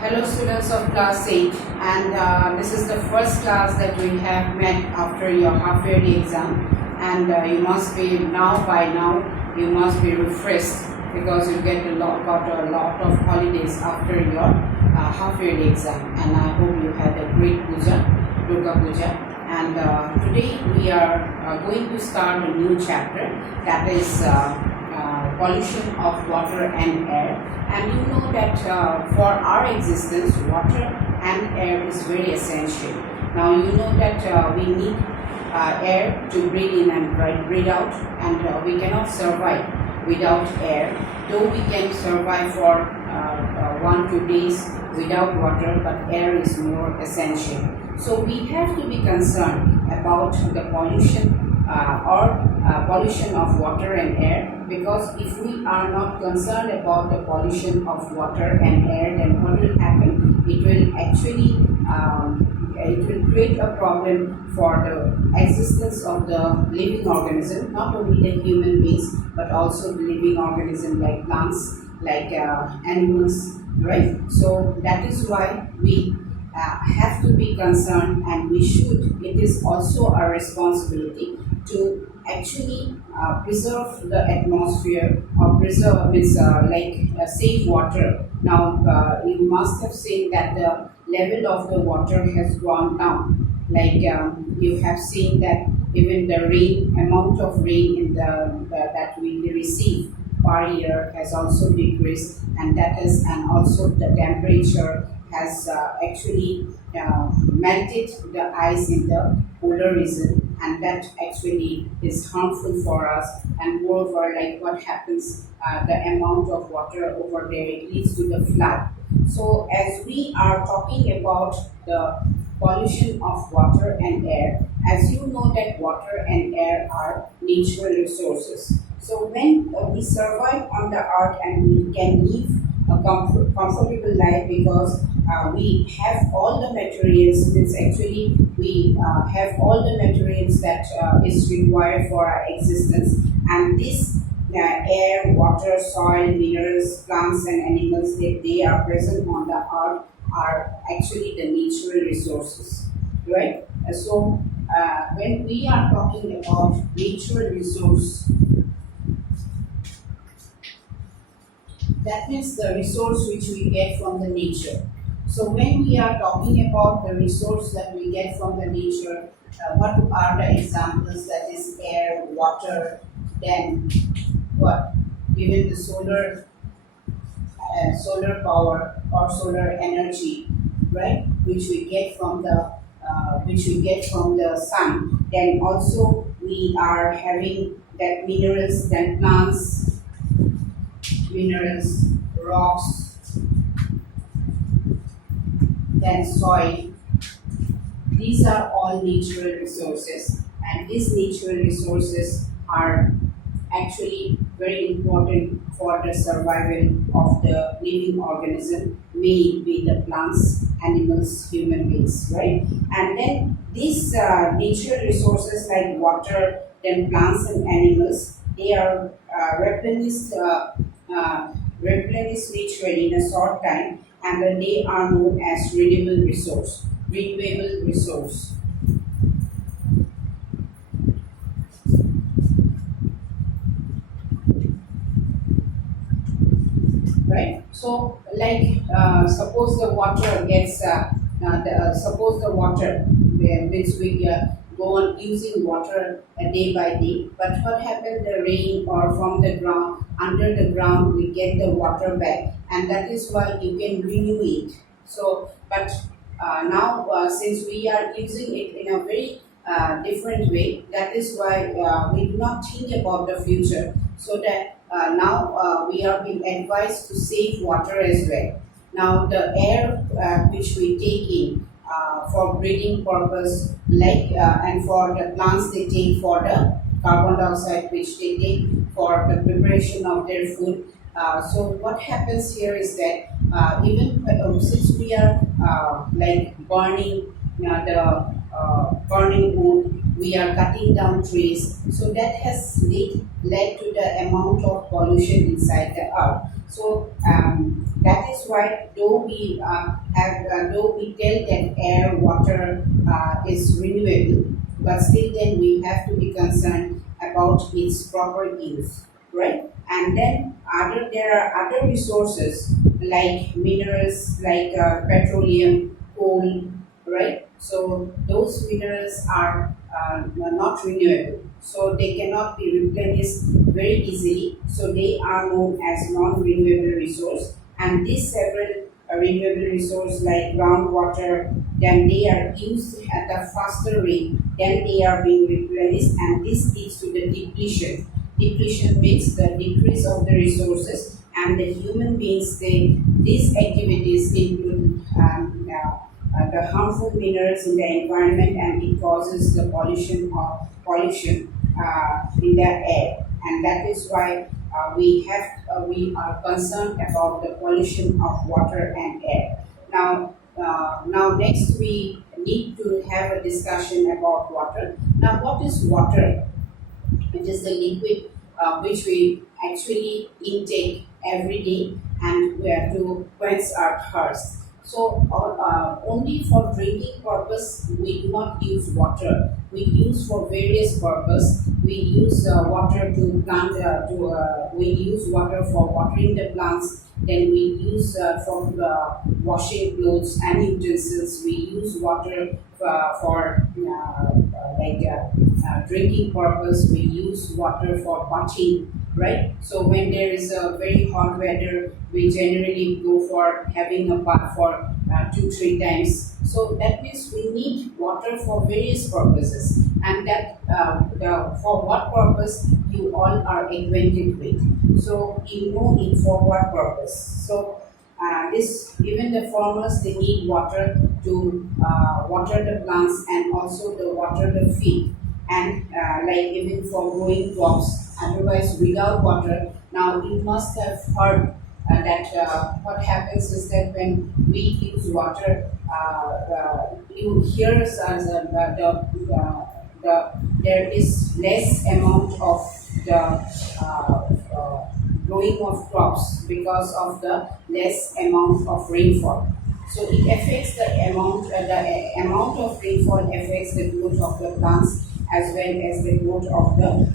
Hello students of class 8, and this is the first class that we have met after your half yearly exam, and you must be by now you must be refreshed because you got a lot of holidays after your half yearly exam, and I hope you had a great puja, Durga Puja. And today we are going to start a new chapter, that is pollution of water and air. And you know that for our existence, water and air is very essential. Now you know that we need air to breathe in and breathe out, and we cannot survive without air. Though we can survive for 1-2 days without water, but air is more essential. So we have to be concerned about the pollution pollution of water and air, because if we are not concerned about the pollution of water and air, then what will happen? It will actually it will create a problem for the existence of the living organism, not only the human beings but also the living organism like plants, like animals, right? So that is why we have to be concerned, and we should. It is also our responsibility to actually preserve the atmosphere, or preserve save water. Now you must have seen that the level of the water has gone down. You have seen that even the amount of rain in that we receive per year has also decreased, and also the temperature has actually melted the ice in the polar region, and that actually is harmful for us. And moreover, like what happens, the amount of water over there, it leads to the flood. So as we are talking about the pollution of water and air, as you know that water and air are natural resources. So when we survive on the earth and we can live a comfortable life, because we have all the materials. It's actually we have all the materials that is required for our existence, and this air, water, soil, minerals, plants and animals that they are present on the earth are actually the natural resources, right? So when we are talking about natural resource, that means the resource which we get from the nature. So when we are talking about the resource that we get from the nature, what are the examples? That is air, water, then what? Even the solar power or solar energy, right? Which we get from the sun. Then also we are having that minerals, then plants, minerals, rocks, then soil. These are all natural resources, and these natural resources are actually very important for the survival of the living organism, may it be the plants, animals, human beings, right? And then these natural resources like water, then plants and animals, they are replenished naturally in a short time, and then they are known as renewable resource. Right? So, suppose the water gets, suppose the water, which we go on using water day by day, but what happens, the rain or from the ground, under the ground, we get the water back, and that is why you can renew it. So, but now since we are using it in a very different way, that is why we do not think about the future. So that now we are being advised to save water as well. Now the air which we take in for breathing purpose, and for the plants they take for the carbon dioxide which they take for the preparation of their food. So what happens here is that even since we are burning burning wood, we are cutting down trees, so that has led to the amount of pollution inside the earth. So that is why though we tell that air, water is renewable, but still then we have to be concerned about its proper use, right? And then there are other resources like minerals, like petroleum, coal, right? So those minerals are not renewable, so they cannot be replenished very easily. So they are known as non-renewable resource. And these several renewable resources like groundwater, then they are used at a faster rate than they are being replenished, and this leads to the depletion. Depletion means the decrease of the resources, and the human beings, these activities include the harmful minerals in the environment, and it causes the pollution in the air, and that is why we are concerned about the pollution of water and air. Now next we need to have a discussion about water. Now, what is water? It is the liquid which we actually intake every day, and we have to quench our thirst. So, only for drinking purpose we do not use water. We use for various purpose. We use water to plant. We use water for watering the plants. Then we use for washing clothes and utensils. We use water for drinking purpose. We use water for bathing, right? So when there is a very hot weather, we generally go for having a bath for 2-3 times. So that means we need water for various purposes, and that for what purpose you all are acquainted with. So you know it for what purpose. So this even the farmers, they need water to water the plants and also to water the field, and like even for growing crops. Otherwise, without water, now you must have heard that what happens is that when we use water, you hear there is less amount of the growing of crops because of the less amount of rainfall. So it affects the amount of rainfall affects the growth of the plants as well as the growth of the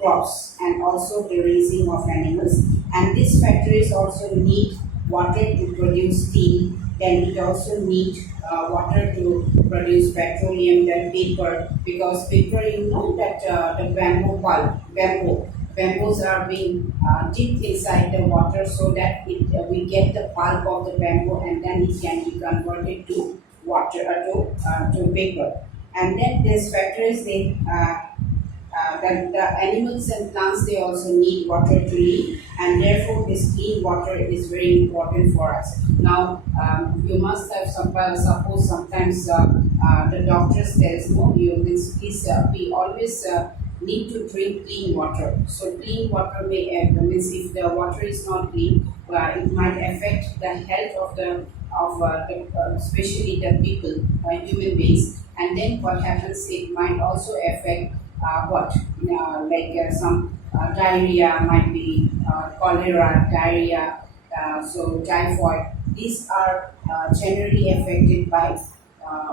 crops, and also the raising of animals. And these factories also need water to produce steel. Then it also need water to produce petroleum, then paper, because paper, you know that the bamboos are being dipped inside the water so that we get the pulp of the bamboo, and then it can be converted to water to paper. And then these factories, the animals and plants, they also need water to live, and therefore this clean water is very important for us. Now you must have suppose sometimes the doctors tells no, please we always need to drink clean water. So clean water means if the water is not clean, it might affect the health of especially the people, human beings. And then what happens, it might also affect some diarrhea, might be cholera, diarrhea, so typhoid. These are generally affected by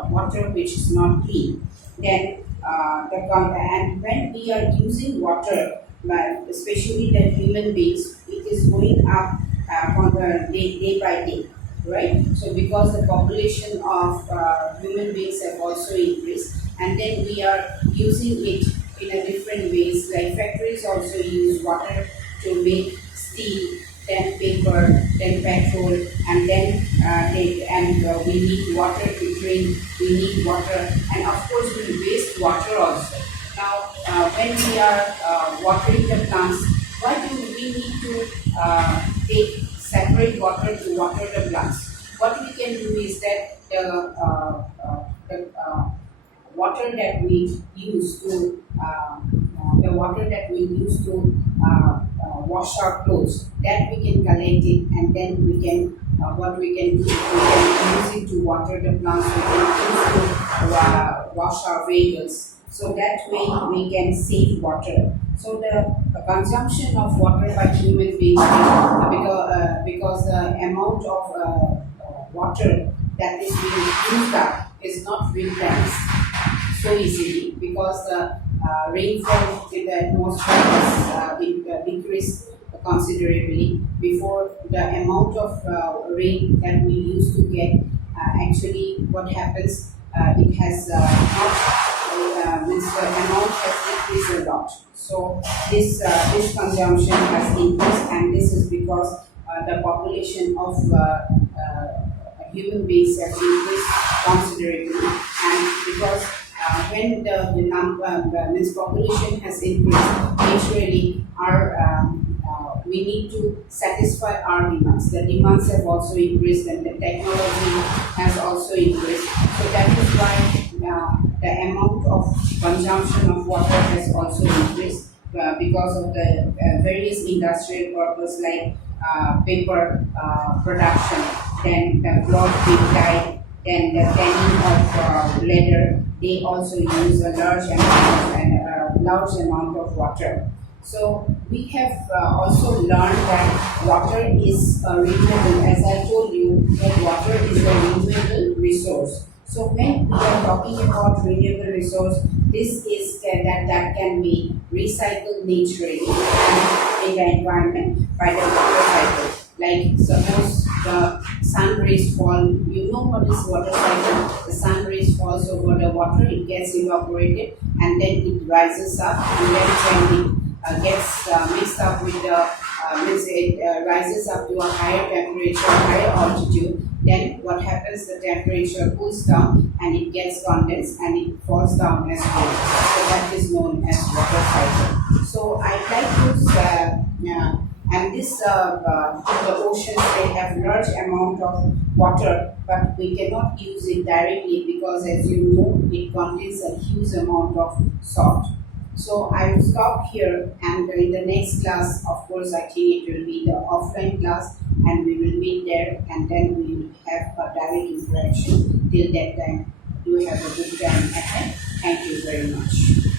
water which is not clean. Then and when we are using water, especially the human beings, it is going up day by day, right? So because the population of human beings have also increased, and then we are using it in a different ways. Like factories also use water to make steel, then paper, then petrol, and then we need water to drink. We need water, and of course we waste water also. Now, when we are watering the plants, why do we need to take separate water to water the plants? What we can do is that the water that we use to wash our clothes, that we can collect it, and then we can what we can do, we can use it to water the plants. We can use it to wash our vehicles. So that way we can save water. So the consumption of water by human beings, because the amount of water that is being used up is not replenished so easily, because the rainfall in the atmosphere has decreased considerably. Before, the amount of rain that we used to get, actually what happens, it has not means the amount has increased a lot. So this consumption has increased, and this is because the population of human beings has increased considerably, and because when the number means population has increased, naturally our we need to satisfy our demands. The demands have also increased, and the technology has also increased. So that is why the amount of consumption of water has also increased, because of the various industrial purpose, like paper production, then the cloth being dyed, then the tanning of leather. They also use a large amount of water. So we have also learned that water is renewable. As I told you, that water is a renewable resource. So when we are talking about renewable resource, this is that can be recycled naturally in the environment by the water cycle. Like suppose the sun rays fall, you know what is water cycle? The sun rays falls over the water, it gets evaporated, and then it rises up, and then when it gets mixed up with the means it rises up to a higher temperature, higher altitude. Then what happens? The temperature cools down, and it gets condensed, and it falls down as rain. So that is known as water cycle. So I like to and this the oceans, they have large amount of water, but we cannot use it directly, because as you know, it contains a huge amount of salt. So I will stop here, and in the next class, of course, I think it will be the offline class, and we will meet there, and then we will have a direct interaction. Till that time, do have a good time ahead. Thank you very much.